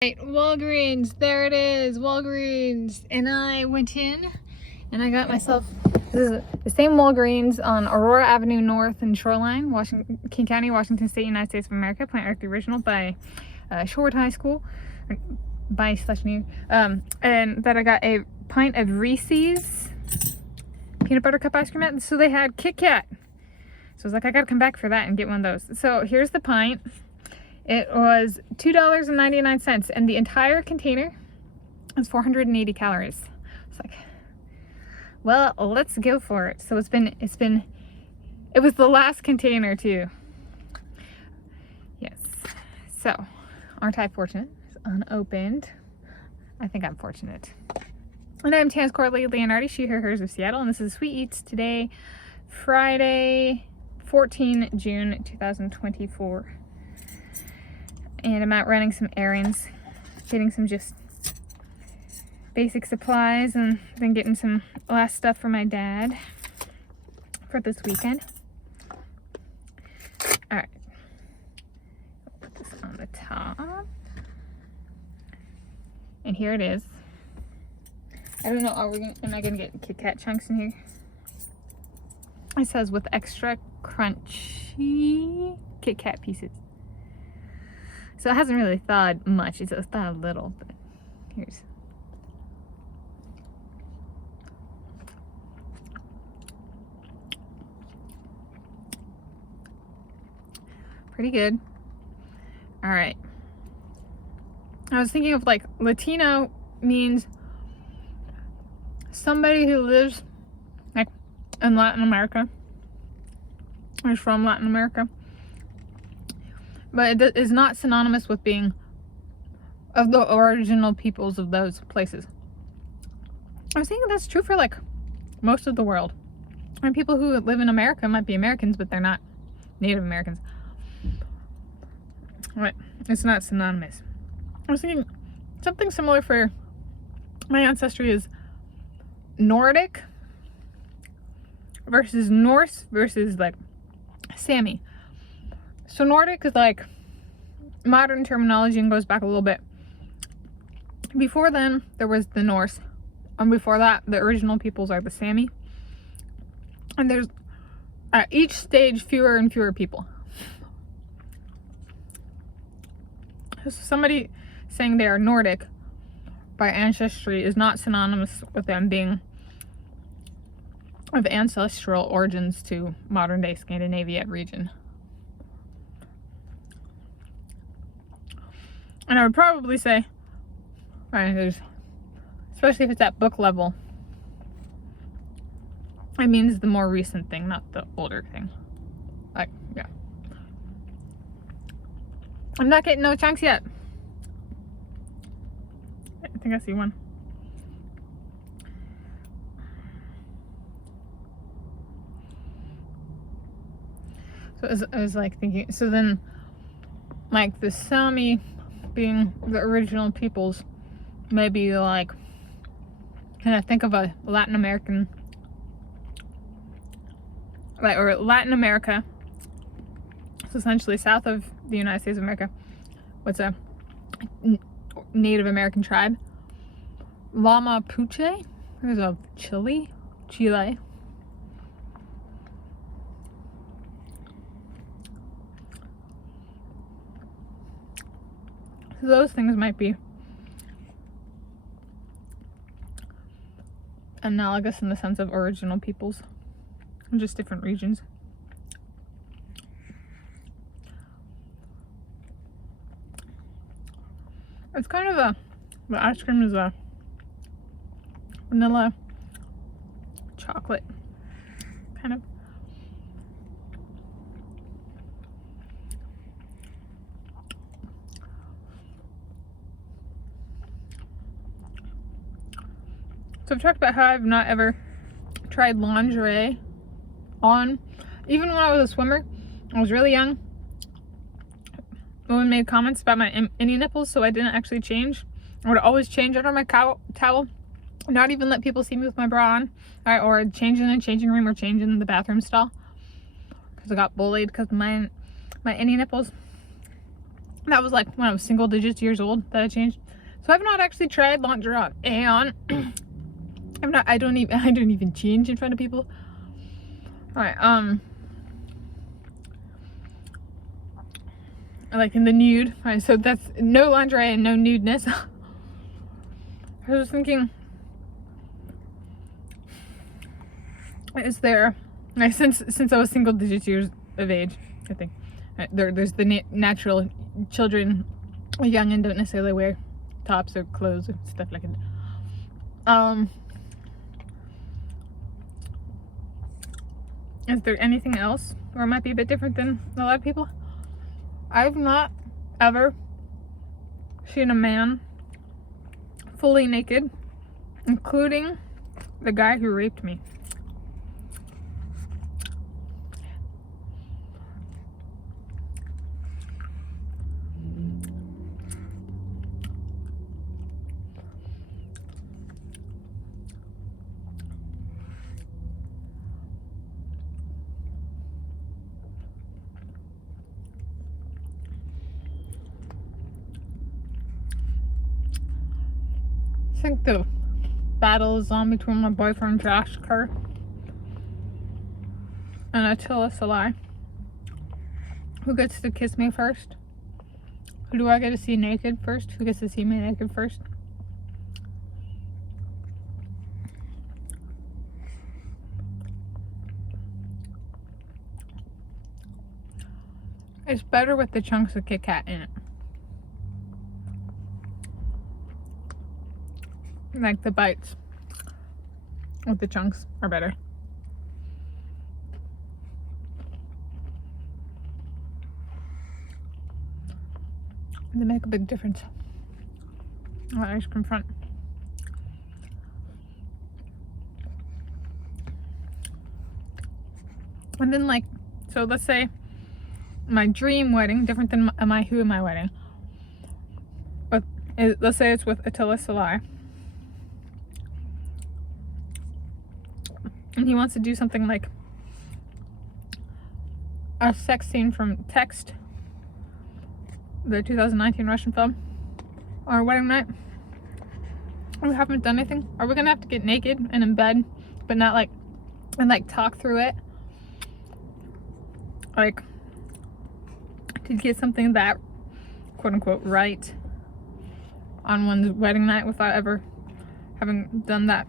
Right, Walgreens, there it is, Walgreens. And I went in and I got myself, this is the same Walgreens on Aurora Avenue North in Shoreline, King County, Washington State, United States of America. Plant Earth, the original by Shorewood High School, by/new. And that I got a pint of Reese's peanut butter cup ice cream at. So they had KitKat. So I was like, I gotta come back for that and get one of those. So here's the pint. It was $2.99, and the entire container is 480 calories. It's like, well, let's go for it. So it was the last container too. Yes. So, aren't I fortunate? It's unopened. I think I'm fortunate. And I'm Tanis Coralee Leonhardi, she, her, hers of Seattle, and this is Sweet Eats today, Friday, 14 June 2024. And I'm out running some errands, getting some just basic supplies, and then getting some last stuff for my dad for this weekend. All right, put this on the top, and here it is. I don't know, am I gonna get KitKat chunks in here? It says with extra crunchy KitKat pieces. So it hasn't really thawed much. It's thawed a little, but here's. Pretty good. All right. I was thinking of like Latino means somebody who lives like in Latin America or is from Latin America. But it is not synonymous with being of the original peoples of those places. I was thinking that's true for like most of the world. And people who live in America might be Americans, but they're not Native Americans. Right, it's not synonymous. I was thinking something similar for my ancestry is Nordic versus Norse versus like Sami. So Nordic is like modern terminology and goes back a little bit. Before then, there was the Norse. And before that, the original peoples are the Sami. And there's, at each stage, fewer and fewer people. So somebody saying they are Nordic by ancestry is not synonymous with them being of ancestral origins to modern day Scandinavia region. And I would probably say, right, especially if it's at book level, it means the more recent thing, not the older thing. Like, yeah. I'm not getting no chunks yet. I think I see one. So I was like thinking, so then, like the Sami being the original peoples, maybe like, can I think of a Latin American, like, or Latin America, so essentially south of the United States of America, what's a Native American tribe? Lama Puche, there's a Chile. So those things might be analogous in the sense of original peoples, just different regions. It's kind of the ice cream is a vanilla chocolate kind of. So I've talked about how I've not ever tried lingerie on. Even when I was a swimmer, I was really young. Women made comments about my innie nipples, so I didn't actually change. I would always change under my towel, not even let people see me with my bra on, or change in a changing room or change in the bathroom stall, because I got bullied because my innie nipples. That was like when I was single digits years old that I changed. So I've not actually tried lingerie on. I don't even change in front of people. Alright, like in the nude. Alright, so that's no lingerie and no nudeness. I was thinking, is there, like, since I was single digits years of age, I think, there's the natural children, young and don't necessarily wear tops or clothes or stuff like that. Is there anything else, or it might be a bit different than a lot of people? I've not ever seen a man fully naked, including the guy who raped me. I think the battle is on between my boyfriend Josh Kerr and Attila Salai. Who gets to kiss me first? Who do I get to see naked first? Who gets to see me naked first? It's better with the chunks of KitKat in it. Like the bites with the chunks are better. They make a big difference on the ice cream front. And then, like, so let's say my dream wedding, different than who am I wedding? But let's say it's with Attila Salai. And he wants to do something like a sex scene from Text, the 2019 Russian film, on our wedding night. We haven't done anything. Are we gonna have to get naked and in bed, but not like, and like talk through it? Like, to get something that, quote unquote, right on one's wedding night without ever having done that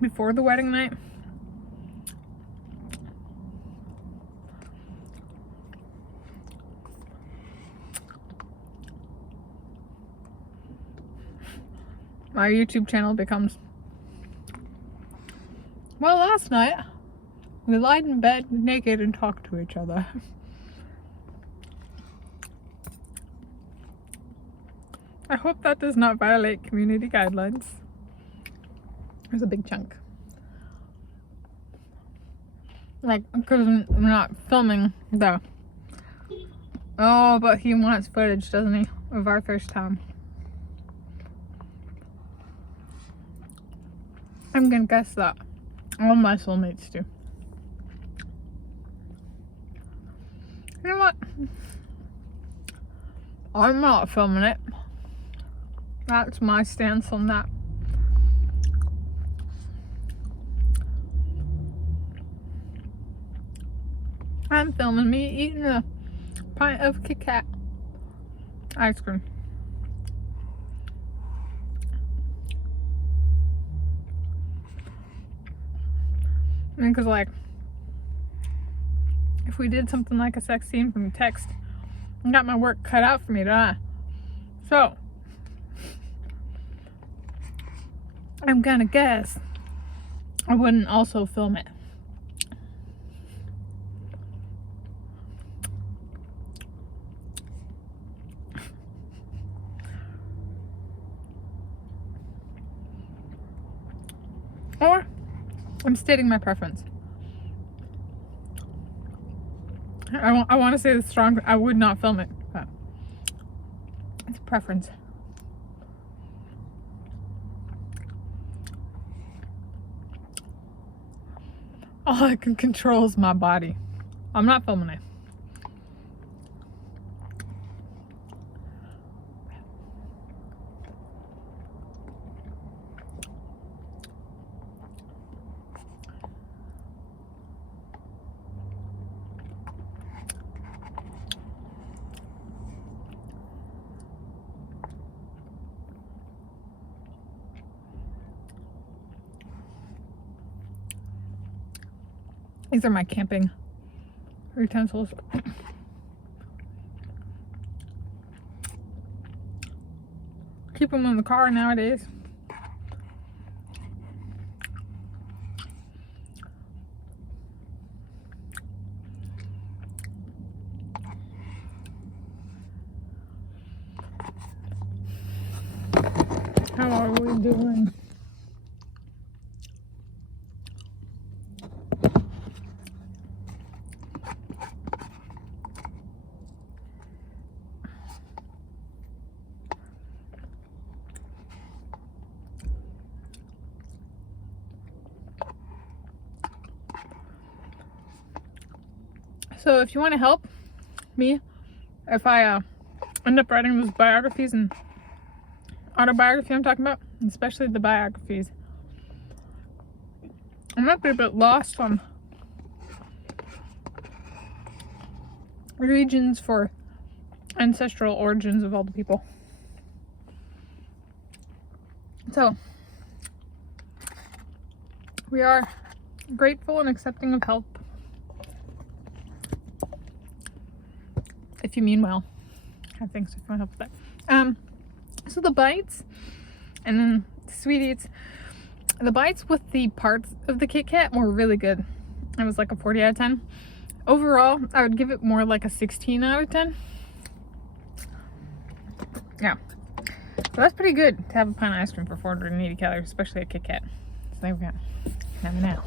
before the wedding night? My YouTube channel becomes, well, last night we lied in bed naked and talked to each other. I hope that does not violate community guidelines. There's a big chunk. Like, because we're not filming though. Oh, but he wants footage, doesn't he, of our first time. I'm gonna guess that all my soulmates do. You know what? I'm not filming it. That's my stance on that. I'm filming me eating a pint of KitKat ice cream. I mean, because, like, if we did something like a sex scene from Text, I got my work cut out for me, don't I? So, I'm gonna guess I wouldn't also film it. Or, I'm stating my preference. I want to say the strong, I would not film it, but it's a preference. All I can control is my body. I'm not filming it. These are my camping utensils. Keep them in the car nowadays. How are we doing? So if you want to help me, if I end up writing those biographies and autobiography I'm talking about, especially the biographies, I might be a bit lost on regions for ancestral origins of all the people. So we are grateful and accepting of help. If you mean well. I think so. If you want help with that. So the bites and then the sweet eats. The bites with the parts of the KitKat were really good. It was like a 40 out of 10. Overall, I would give it more like a 16 out of 10. Yeah. So that's pretty good to have a pint of ice cream for 480 calories, especially a KitKat. So there we go. Have it now.